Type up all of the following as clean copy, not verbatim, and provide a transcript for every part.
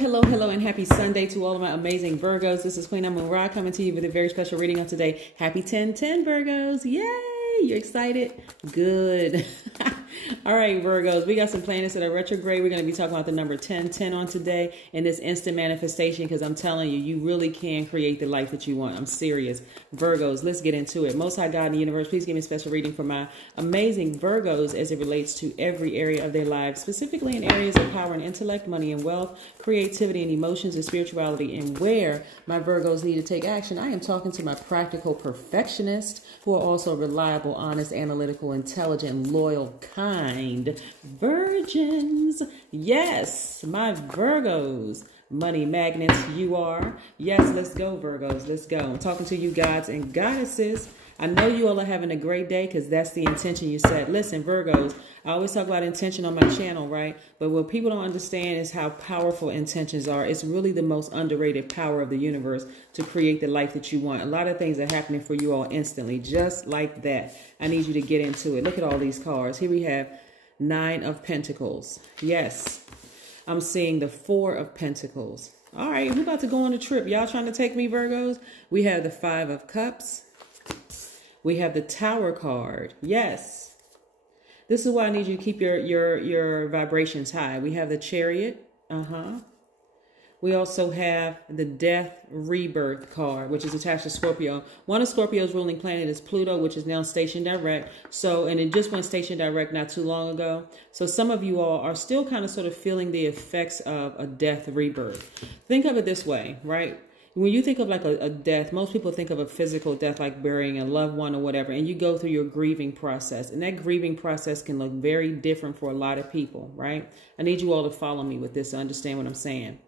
hello, and happy Sunday to all of my amazing Virgos. This is Queen Amun Ra coming to you with a very special reading of today. Happy 10/10 Virgos. Yay! You excited? Good. All right, Virgos, we got some planets that are retrograde. We're going to be talking about the number 10/10 on today and this instant manifestation, because I'm telling you, you really can create the life that you want. I'm serious. Virgos, let's get into it. Most High God in the universe, please give me a special reading for my amazing Virgos as it relates to every area of their lives, specifically in areas of power and intellect, money and wealth, creativity and emotions and spirituality, and where my Virgos need to take action. I am talking to my practical perfectionists who are also reliable, honest, analytical, intelligent, loyal, kind virgins. Yes, my Virgos. Money magnets, you are. Yes, let's go, Virgos. Let's go. I'm talking to you gods and goddesses. I know you all are having a great day because that's the intention you set. Listen, Virgos, I always talk about intention on my channel, right? But what people don't understand is how powerful intentions are. It's really the most underrated power of the universe to create the life that you want. A lot of things are happening for you all instantly, just like that. I need you to get into it. Look at all these cards. Here we have 9 of Pentacles. Yes, I'm seeing the 4 of Pentacles. All right, we're about to go on a trip. Y'all trying to take me, Virgos? We have the 5 of Cups. We have the Tower card. Yes. This is why I need you to keep your vibrations high. We have the Chariot. We also have the Death Rebirth card, which is attached to Scorpio. One of Scorpio's ruling planet is Pluto, which is now stationed direct. So, and it just went stationed direct not too long ago. So some of you all are still kind of sort of feeling the effects of a death rebirth. Think of it this way, right? When you think of like a death, most people think of a physical death, like burying a loved one or whatever, and you go through your grieving process. And that grieving process can look very different for a lot of people, right? I need you all to follow me with this to understand what I'm saying.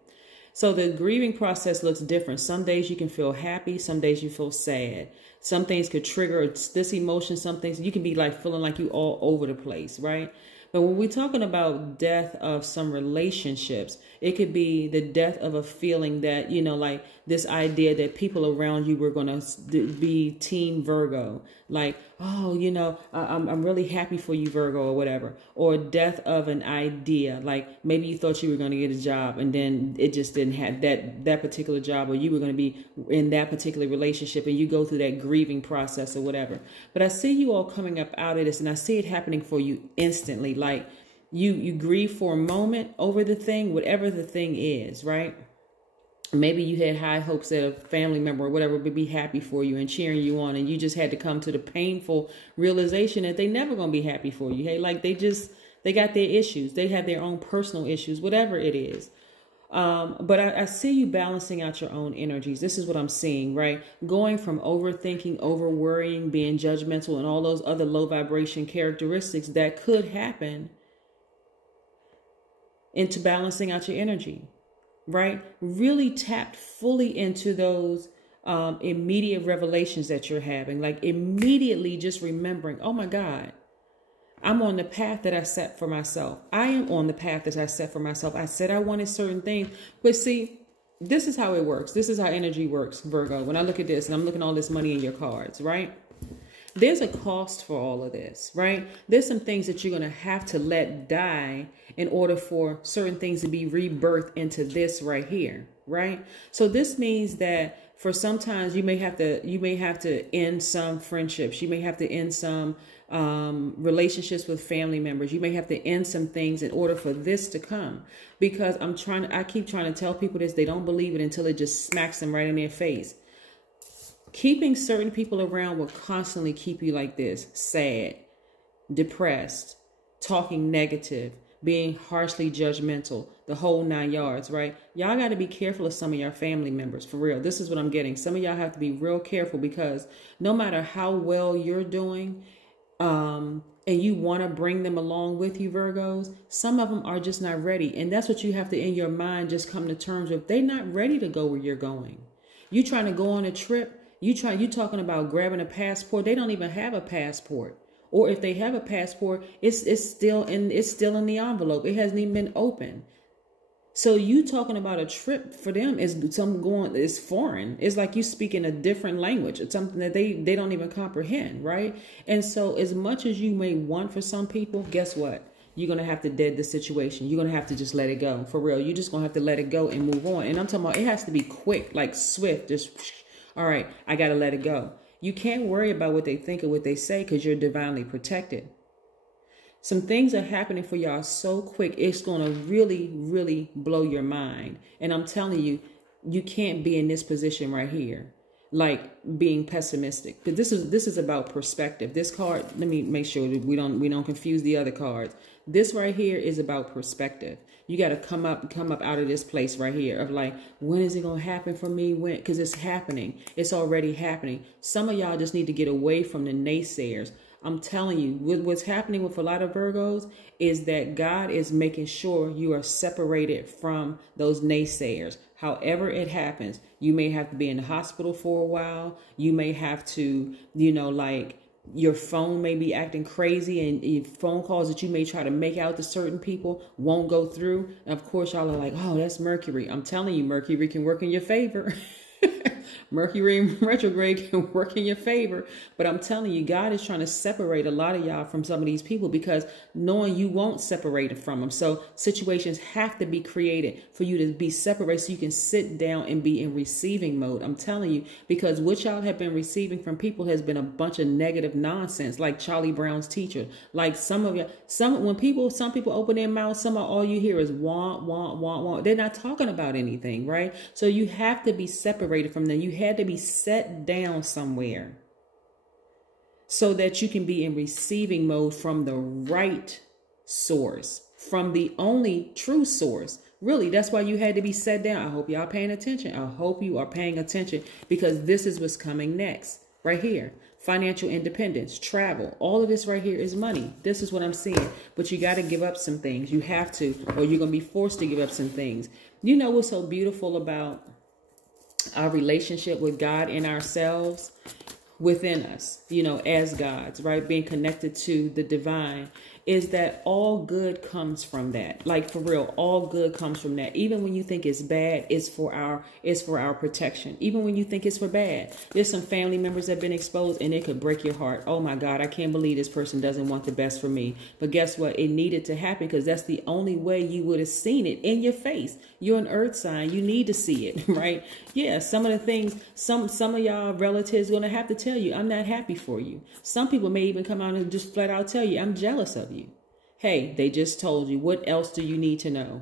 So the grieving process looks different. Some days you can feel happy. Some days you feel sad. Some things could trigger this emotion. Some things you can be like feeling like you all over the place, right? But when we're talking about death of some relationships, it could be the death of a feeling that, you know, like this idea that people around you were going to be Team Virgo. Like, oh, you know, I'm really happy for you, Virgo, or whatever. Or death of an idea. Like maybe you thought you were going to get a job and then it just didn't have that particular job, or you were going to be in that particular relationship and you go through that grieving process or whatever. But I see you all coming up out of this, and I see it happening for you instantly. Like you grieve for a moment over the thing, whatever the thing is, right? Maybe you had high hopes that a family member or whatever would be happy for you and cheering you on, and you just had to come to the painful realization that they never going to be happy for you. Hey, like they got their issues. They have their own personal issues, whatever it is. But I see you balancing out your own energies. This is what I'm seeing, right? Going from overthinking, over worrying, being judgmental, and all those other low vibration characteristics that could happen into balancing out your energy. Right? Really tapped fully into those immediate revelations that you're having. Like immediately just remembering, oh my God, I'm on the path that I set for myself. I am on the path that I set for myself. I said I wanted certain things. But see, this is how it works. This is how energy works, Virgo. When I look at this and I'm looking at all this money in your cards, right? There's a cost for all of this, right? There's some things that you're going to have to let die in order for certain things to be rebirthed into this right here, right? So this means that for sometimes you may have to end some friendships. You may have to end some relationships with family members. You may have to end some things in order for this to come, because I keep trying to tell people this. They don't believe it until it just smacks them right in their face. Keeping certain people around will constantly keep you like this, sad, depressed, talking negative, being harshly judgmental, the whole 9 yards, right? Y'all got to be careful of some of your family members, for real. This is what I'm getting. Some of y'all have to be real careful, because no matter how well you're doing, and you want to bring them along with you, Virgos, some of them are just not ready. And that's what you have to, in your mind, just come to terms with. They're not ready to go where you're going. You trying to go on a trip. You talking about grabbing a passport. They don't even have a passport. Or if they have a passport, it's still in the envelope. It hasn't even been opened. So you talking about a trip for them is foreign. It's like you speaking a different language. It's something that they don't even comprehend, right? And so as much as you may want for some people, guess what? you're going to have to dead the situation. You're going to have to just let it go. For real. You're just going to have to let it go and move on. And I'm talking about it has to be quick, like swift. Just, all right, I got to let it go. You can't worry about what they think or what they say because you're divinely protected. Some things are happening for y'all so quick. It's going to really, really blow your mind. And I'm telling you, you can't be in this position right here, like being pessimistic. But this is about perspective. This card, let me make sure that we don't confuse the other cards. This right here is about perspective. You got to come up out of this place right here of like, when is it going to happen for me? When? Because it's happening. It's already happening. Some of y'all just need to get away from the naysayers. I'm telling you, what's happening with a lot of Virgos is that God is making sure you are separated from those naysayers. However it happens, you may have to be in the hospital for a while. You may have to, like your phone may be acting crazy and phone calls that you may try to make out to certain people won't go through. And of course, y'all are like, oh, that's Mercury. I'm telling you, Mercury can work in your favor. Mercury in retrograde can work in your favor. But I'm telling you, God is trying to separate a lot of y'all from some of these people because knowing you won't separate it from them. So situations have to be created for you to be separated so you can sit down and be in receiving mode. I'm telling you, because what y'all have been receiving from people has been a bunch of negative nonsense, like Charlie Brown's teacher. Like some people open their mouth, some of all you hear is want, want, want, want. They're not talking about anything, right? So you have to be separated from them. You had to be set down somewhere so that you can be in receiving mode from the right source, from the only true source. Really, that's why you had to be set down. I hope y'all paying attention. I hope you are paying attention because this is what's coming next right here. Financial independence, travel, all of this right here is money. This is what I'm seeing. But you got to give up some things. You have to, or you're going to be forced to give up some things. You know what's so beautiful about our relationship with God and ourselves within us, as gods, right? Being connected to the divine is that all good comes from that. Like for real, all good comes from that. Even when you think it's bad, it's for our protection. Even when you think it's for bad, there's some family members that have been exposed and it could break your heart. Oh my God, I can't believe this person doesn't want the best for me. But guess what? It needed to happen because that's the only way you would have seen it in your face. You're an earth sign. You need to see it, right? Yeah. Some of the things, some of y'all relatives going to have to tell you, I'm not happy for you. Some people may even come out and just flat out tell you, I'm jealous of you. Hey, they just told you. What else do you need to know?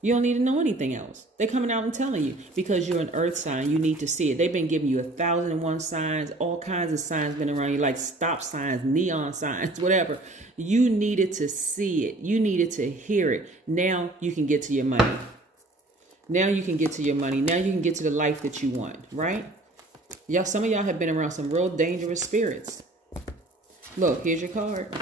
You don't need to know anything else. They're coming out and telling you because you're an earth sign. You need to see it. They've been giving you 1,001 signs, all kinds of signs been around you, like stop signs, neon signs, whatever. You needed to see it. You needed to hear it. Now you can get to your money. Now you can get to your money. Now you can get to the life that you want, right? Y'all, some of y'all have been around some real dangerous spirits. Look, here's your card.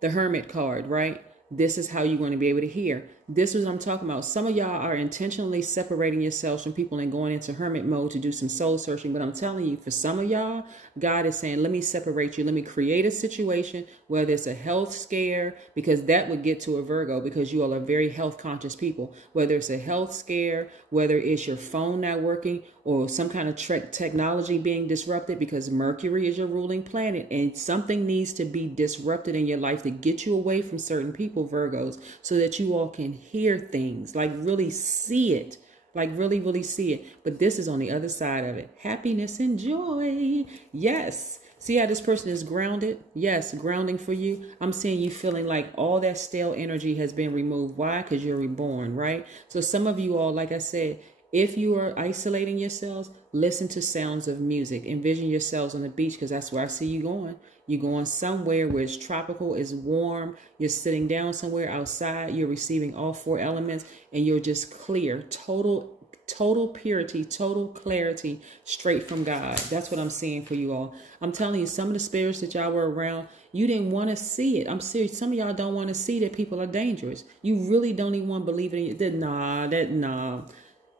The Hermit card, right? This is how you're going to be able to hear. This is what I'm talking about. Some of y'all are intentionally separating yourselves from people and going into hermit mode to do some soul searching. But I'm telling you, for some of y'all, God is saying, let me separate you. Let me create a situation, whether it's a health scare, because that would get to a Virgo because you all are very health conscious people. Whether it's a health scare, whether it's your phone not working or some kind of technology being disrupted because Mercury is your ruling planet and something needs to be disrupted in your life to get you away from certain people, Virgos, so that you all can hear things, like really see it, like really, really see it. But this is on the other side of it. Happiness and joy. Yes. See how this person is grounded? Yes, grounding for you. I'm seeing you feeling like all that stale energy has been removed. Why? Because you're reborn, right? So some of you all, like I said, if you are isolating yourselves, listen to sounds of music. Envision yourselves on the beach because that's where I see you going. You're going somewhere where it's tropical, it's warm. You're sitting down somewhere outside. You're receiving all four elements and you're just clear. Total purity, total clarity straight from God. That's what I'm seeing for you all. I'm telling you, some of the spirits that y'all were around, you didn't want to see it. I'm serious. Some of y'all don't want to see that people are dangerous. You really don't even want to believe it. Nah.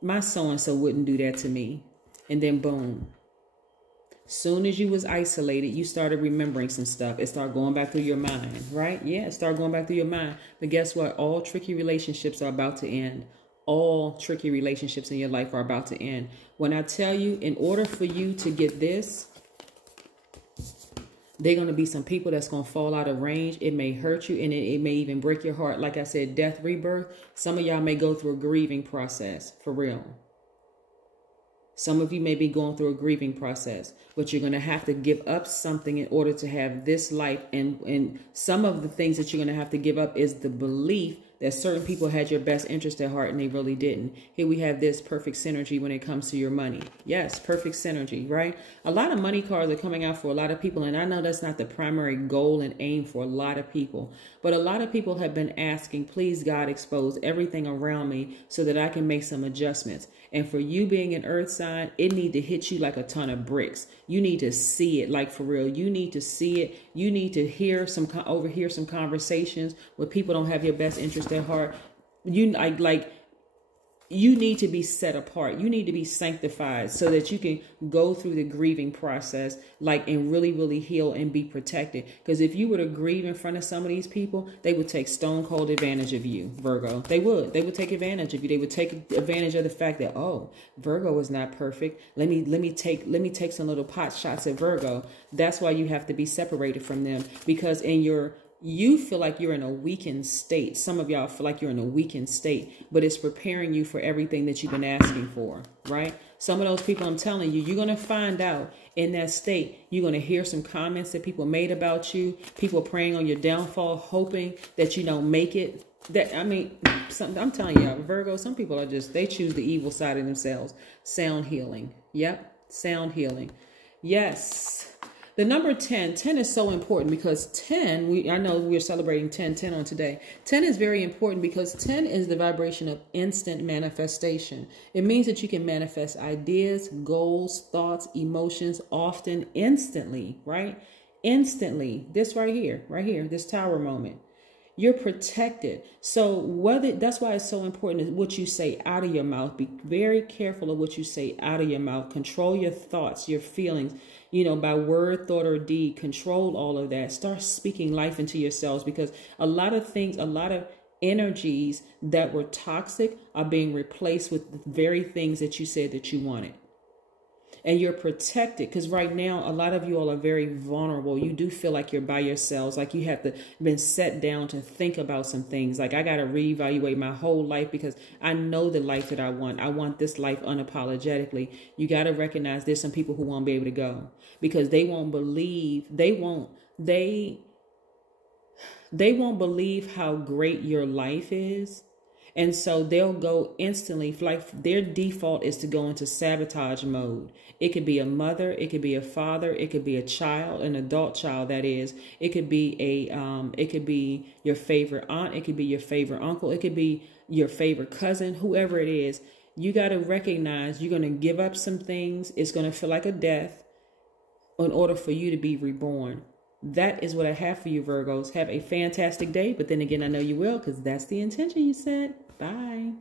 My so-and-so wouldn't do that to me. And then boom. Soon as you was isolated, you started remembering some stuff. It started going back through your mind, right? Yeah, it started going back through your mind. But guess what? All tricky relationships are about to end. All tricky relationships in your life are about to end. When I tell you, in order for you to get this, They're going to be some people that's going to fall out of range. It may hurt you, and it may even break your heart. Like I said, death, rebirth. Some of y'all may go through a grieving process, for real. Some of you may be going through a grieving process, but you're going to have to give up something in order to have this life. And some of the things that you're going to have to give up is the belief that certain people had your best interest at heart and they really didn't. Here we have this perfect synergy when it comes to your money. Yes, perfect synergy, right? A lot of money cards are coming out for a lot of people. And I know that's not the primary goal and aim for a lot of people. But a lot of people have been asking, please, God, expose everything around me so that I can make some adjustments. And for you being an earth sign, it need to hit you like a ton of bricks. You need to see it, like for real. You need to see it. You need to overhear some conversations where people don't have your best interest at heart. You need to be set apart. You need to be sanctified so that you can go through the grieving process, and really, really heal and be protected. Because if you were to grieve in front of some of these people, they would take stone cold advantage of you, Virgo. They would take advantage of you. They would take advantage of the fact that, oh, Virgo is not perfect. Let me take some little pot shots at Virgo. That's why you have to be separated from them, because you feel like you're in a weakened state. Some of y'all feel like you're in a weakened state, but it's preparing you for everything that you've been asking for, right? Some of those people, I'm telling you, you're going to find out in that state. You're going to hear some comments that people made about you, people praying on your downfall, hoping that you don't make it. I'm telling you, Virgo, some people are they choose the evil side of themselves. Sound healing. Yep. Sound healing. Yes. The number 10 is so important because 10, I know we're celebrating 10 on today. 10 is very important because 10 is the vibration of instant manifestation. It means that you can manifest ideas, goals, thoughts, emotions, often instantly, right? Instantly. This right here, this tower moment. You're protected. So that's why it's so important what you say out of your mouth. Be very careful of what you say out of your mouth. Control your thoughts, your feelings, by word, thought, or deed. Control all of that. Start speaking life into yourselves, because a lot of energies that were toxic are being replaced with the very things that you said that you wanted. And you're protected, because right now, a lot of you all are very vulnerable. You do feel like you're by yourselves, like you have been set down to think about some things. Like, I got to reevaluate my whole life because I know the life that I want. I want this life unapologetically. You got to recognize there's some people who won't be able to go because they won't believe, they won't believe how great your life is. And so they'll go instantly, like their default is to go into sabotage mode. It could be a mother, it could be a father, it could be a child, an adult child, that is. It could be it could be your favorite aunt, it could be your favorite uncle, it could be your favorite cousin, whoever it is. You got to recognize you're going to give up some things. It's going to feel like a death in order for you to be reborn. That is what I have for you, Virgos. Have a fantastic day. But then again, I know you will, because that's the intention you set. Bye.